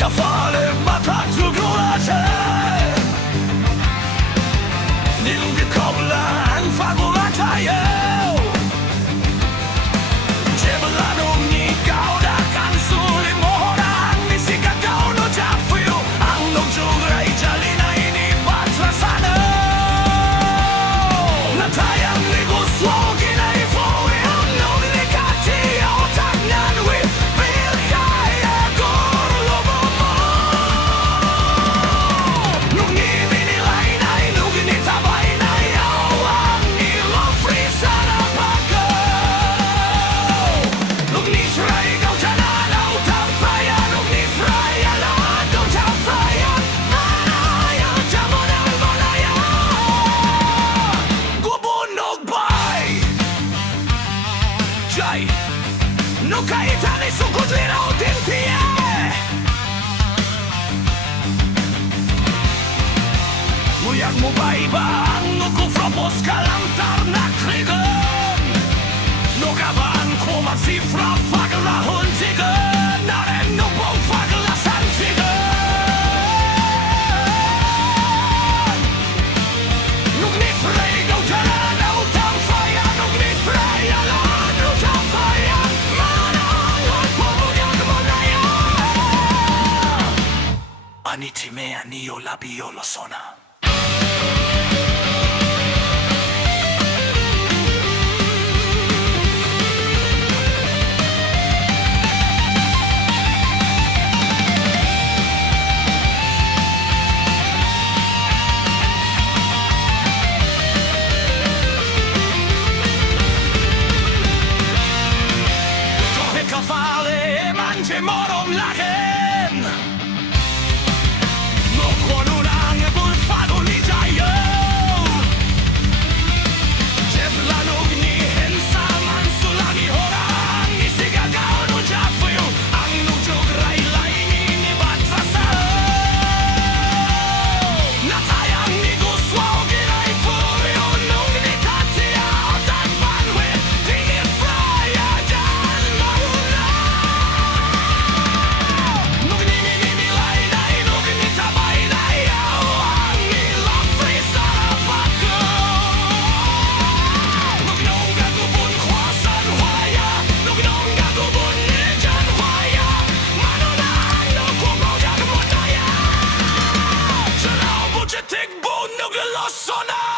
Kafale matatu gulacze Nie lubię kobla, fagulaczają Ciebelanu mnie gauda kansuli mohora Nisika gauno jafuju Andong jugra i jalina ini batra Sanu Natayan nigu slogi na ifoi Andong nikati otak nanwi Bilkaya guru lobo No kaitani su kudlina utintie Mujak mu baiban No kufropos kalantar na krigen No gaban koma sifra fagla hundigen Naren no bo fagla santigen Nog ni frey go jana utan faya Nog ni frey ala utan faya Anitime anio labio lo sona Trochę kafale manche morom lachen No kłonurang bulfago ni jayo Jeblan ogni hensa mansulagi horang Isiga gaunu jafuyu Ang nujuk rai laini ni batrasa Natayang ni guswagi rai furio Nung ni tatia otan banwe Tingir fraya jan maruna Nung ni lai nai Nung ni tabay nai Ang ilang frisa bako Nung nung gagubun kwasan waya Nung nung gagubun nijan waya Manunang no kumojag mo naya Chalaw bujetik bu nung losona